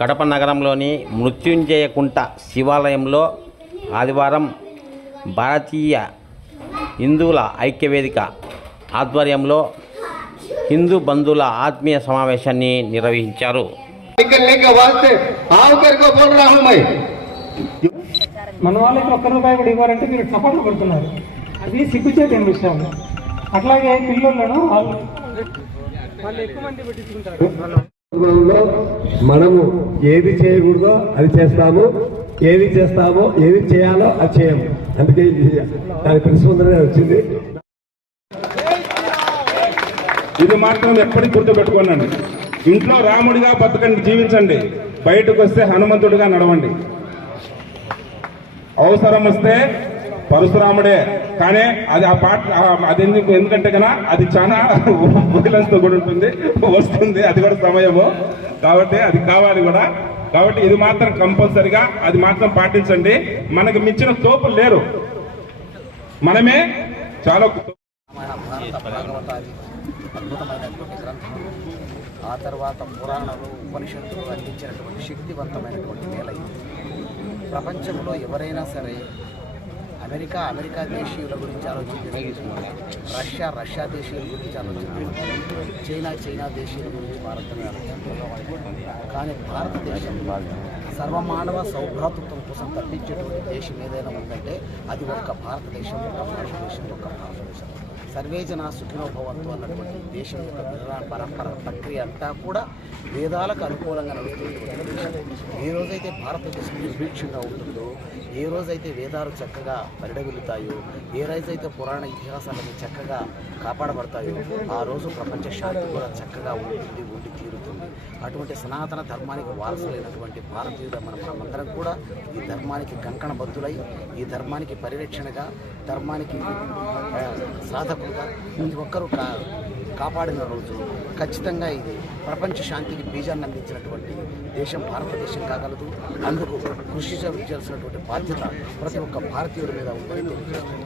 కడప నగరంలోని మృత్యుంజయకుంట శివాలయంలో ఆదివారం భారతీయ హిందువుల ఐక్యవేదిక ఆధ్వర్యంలో హిందూ బంధువుల ఆత్మీయ సమావేశాన్ని నిర్వహించారు. మన వాళ్ళకి ₹1 కూడా ఇవ్వాలంటే మీరు చప్పట్లు కొడుతున్నారు. అది సిగ్గుచేటైన విషయం. అట్లాగే పిల్లలను వాళ్ళు ఎక్కువ మంది పెట్టించుకుంటారు. మనము ఏది చేయకూడదో అది చేస్తాము, ఏది చేస్తామో ఏది చేయాలో అది చేయము. అందుకే దాని ప్రతిస్పందనే వచ్చింది. ఇది మాత్రం ఎప్పటికీ గుర్తుపెట్టుకోనండి. ఇంట్లో రాముడిగా బతకండి, జీవించండి. బయటకు వస్తే హనుమంతుడిగా నడవండి. అవసరం వస్తే పరశురాముడే. కానీ అది ఆ పాట అది ఎందుకంటే కన్నా అది చాలా విజిలెన్స్ తో కూడా ఉంటుంది, వస్తుంది. అది కూడా సమయము కాబట్టి అది కావాలి కూడా. కాబట్టి ఇది మాత్రం కంపల్సరిగా అది మాత్రం పాటించండి. మనకు మించిన తోపులు లేరు, మనమే చాలా అద్భుతమైనటువంటి గ్రంథం. ఆ తర్వాత పురాణాలు, ఉపనిషత్తులు అందించినటువంటి శక్తివంతమైనటువంటి నేల ఇది. ప్రపంచంలో ఎవరైనా సరే అమెరికా దేశీయుల గురించి ఆలోచించారు, రష్యా దేశీయుల గురించి ఆలోచించారు, చైనా దేశీయుల గురించి భారతమే ఆలోచించారు. కానీ భారతదేశం సర్వమానవ సౌభ్రాతృత్వం కోసం తప్పించేటువంటి దేశం ఏదైనా ఉందంటే అది ఒక్క భారతదేశం, ఒక్క భారతదేశం. సర్వే జన సుఖినో భవంతు అన్నటువంటి దేశం యొక్క నిర్మాణ పరంపర ప్రక్రియ అంతా కూడా వేదాలకు అనుకూలంగా నడుస్తున్నటువంటి దేశం. ఏ రోజైతే భారతదేశం నిర్భీక్షంగా ఉంటుందో, ఏ రోజైతే వేదాలు చక్కగా పరిడవిల్లుతాయో, ఏ రోజైతే పురాణ ఇతిహాసాలను చక్కగా కాపాడబడతాయో ఆ రోజు ప్రపంచ శాంతి కూడా చక్కగా ఉండి తీరుతుంది. అటువంటి సనాతన ధర్మానికి వారసులైనటువంటి భారతీయుల మనమందరం కూడా ఈ ధర్మానికి కంకణబద్ధులై, ఈ ధర్మానికి పరిరక్షణగా, ధర్మానికి సాధకులుగా ప్రతి ఒక్కరూ కాపాడిన రోజు ఖచ్చితంగా ఇది ప్రపంచ శాంతికి బీజాన్ని అందించినటువంటి దేశం భారతదేశం కాగలదు. అందుకు కృషి చేయాల్సినటువంటి బాధ్యత ప్రతి ఒక్క భారతీయుడి మీద ఉందని తెలియజేస్తుంది.